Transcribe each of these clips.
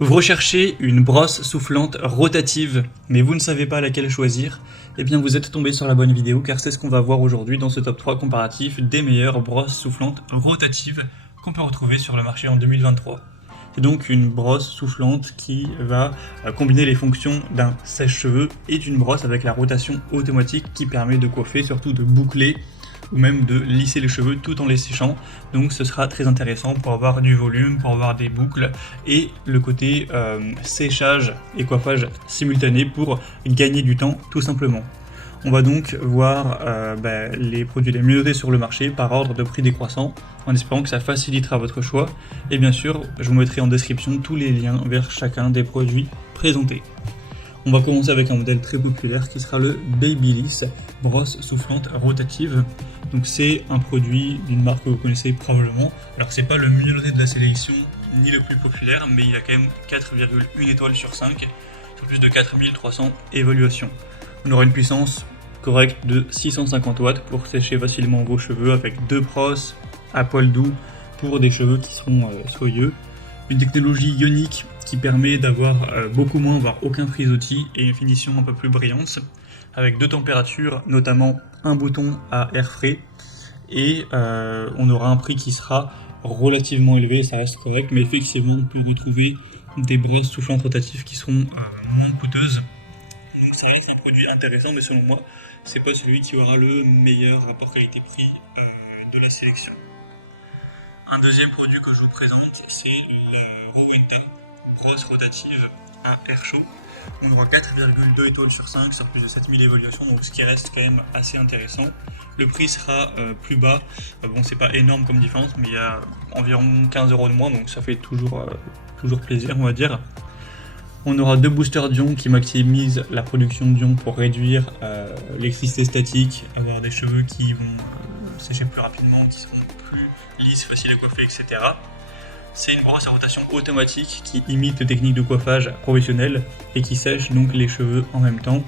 Vous recherchez une brosse soufflante rotative, mais vous ne savez pas laquelle choisir? Eh bien vous êtes tombé sur la bonne vidéo car c'est ce qu'on va voir aujourd'hui dans ce top 3 comparatif des meilleures brosses soufflantes rotatives qu'on peut retrouver sur le marché en 2023. C'est donc une brosse soufflante qui va combiner les fonctions d'un sèche-cheveux et d'une brosse avec la rotation automatique qui permet de coiffer, surtout de boucler ou même de lisser les cheveux tout en les séchant. Donc ce sera très intéressant pour avoir du volume, pour avoir des boucles et le côté séchage et coiffage simultané pour gagner du temps tout simplement. On va donc voir les produits les mieux notés sur le marché par ordre de prix décroissant, en espérant que ça facilitera votre choix. Et bien sûr, je vous mettrai en description tous les liens vers chacun des produits présentés. On va commencer avec un modèle très populaire qui sera le Babyliss brosse soufflante rotative. Donc c'est un produit d'une marque que vous connaissez probablement. Alors c'est pas le mieux noté de la sélection ni le plus populaire, mais il a quand même 4,1 étoiles sur 5 sur plus de 4300 évaluations. On aura une puissance correcte de 650 watts pour sécher facilement vos cheveux avec deux brosses à poil doux pour des cheveux qui seront soyeux. Une technologie ionique qui permet d'avoir beaucoup moins, voire aucun frisottis et une finition un peu plus brillante, avec deux températures, notamment un bouton à air frais, et on aura un prix qui sera relativement élevé, ça reste correct, mais effectivement on peut retrouver des brosses soufflantes rotatives qui seront moins coûteuses. Donc ça reste un produit intéressant, mais selon moi, c'est pas celui qui aura le meilleur rapport qualité-prix de la sélection. Un deuxième produit que je vous présente, c'est le Rowenta brosse rotative à air chaud. On aura 4,2 étoiles sur 5 sur plus de 7000 évaluations, donc ce qui reste quand même assez intéressant. Le prix sera plus bas, bon c'est pas énorme comme différence, mais il y a environ 15 € de moins, donc ça fait toujours plaisir on va dire. On aura deux boosters d'ions qui maximisent la production d'ions pour réduire l'électricité statique, avoir des cheveux qui vont sécher plus rapidement, qui seront plus lisses, faciles à coiffer, etc. C'est une brosse à rotation automatique qui imite les techniques de coiffage professionnelles et qui sèche donc les cheveux en même temps.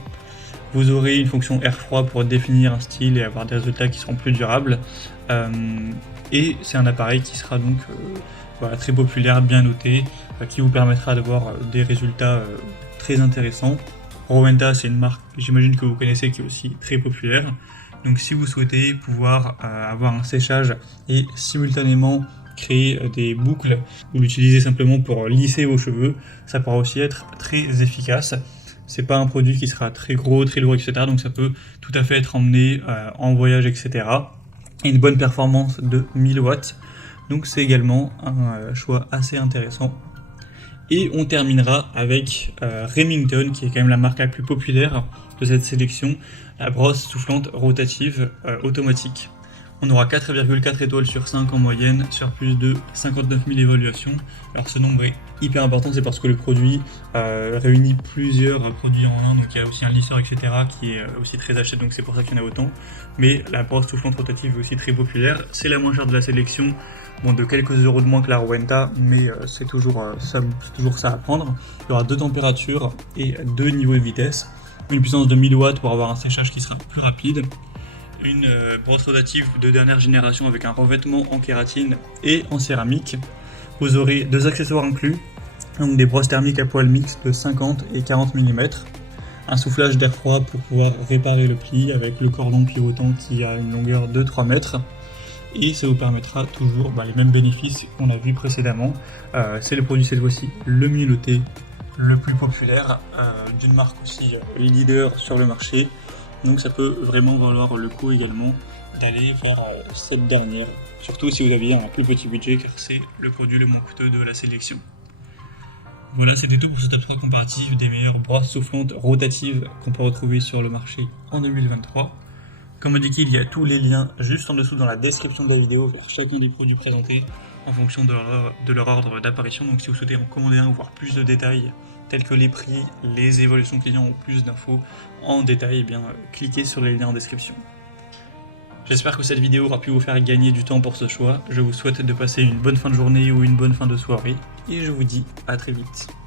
Vous aurez une fonction air froid pour définir un style et avoir des résultats qui seront plus durables. Et c'est un appareil qui sera donc très populaire, bien noté, qui vous permettra d'avoir des résultats très intéressants. Rowenta, c'est une marque, j'imagine que vous connaissez, qui est aussi très populaire. Donc si vous souhaitez pouvoir avoir un séchage et simultanément créer des boucles, vous l'utilisez simplement pour lisser vos cheveux, ça pourra aussi être très efficace. C'est pas un produit qui sera très gros, très lourd, etc. Donc ça peut tout à fait être emmené en voyage, etc. Et une bonne performance de 1000 watts. Donc c'est également un choix assez intéressant. Et on terminera avec Remington, qui est quand même la marque la plus populaire de cette sélection, la brosse soufflante rotative automatique. On aura 4,4 étoiles sur 5 en moyenne sur plus de 59 000 évaluations. Alors ce nombre est hyper important, c'est parce que le produit réunit plusieurs produits en un, donc il y a aussi un lisseur, etc. qui est aussi très acheté, donc c'est pour ça qu'il y en a autant. Mais la brosse soufflante rotative est aussi très populaire, c'est la moins chère de la sélection, bon, de quelques euros de moins que la Rowenta, mais c'est toujours ça à prendre. Il y aura deux températures et deux niveaux de vitesse, une puissance de 1000 watts pour avoir un séchage qui sera plus rapide, une brosse rotative de dernière génération avec un revêtement en kératine et en céramique. Vous aurez deux accessoires inclus, donc des brosses thermiques à poil mixte de 50 et 40 mm, un soufflage d'air froid pour pouvoir réparer le pli avec le cordon pivotant qui a une longueur de 3 mètres, et ça vous permettra toujours les mêmes bénéfices qu'on a vu précédemment. C'est le produit cette fois-ci le mieux noté, le plus populaire, d'une marque aussi leader sur le marché. Donc ça peut vraiment valoir le coup également d'aller vers cette dernière, surtout si vous aviez un plus petit budget, car c'est le produit le moins coûteux de la sélection. Voilà, c'était tout pour ce top 3 comparatif des meilleures brosses soufflantes rotatives qu'on peut retrouver sur le marché en 2023. Comme indiqué, il y a tous les liens juste en dessous dans la description de la vidéo vers chacun des produits présentés en fonction de leur ordre d'apparition. Donc si vous souhaitez en commander un ou voir plus de détails tels que les prix, les évaluations clients ou plus d'infos en détail, eh bien cliquez sur les liens en description. J'espère que cette vidéo aura pu vous faire gagner du temps pour ce choix. Je vous souhaite de passer une bonne fin de journée ou une bonne fin de soirée et je vous dis à très vite.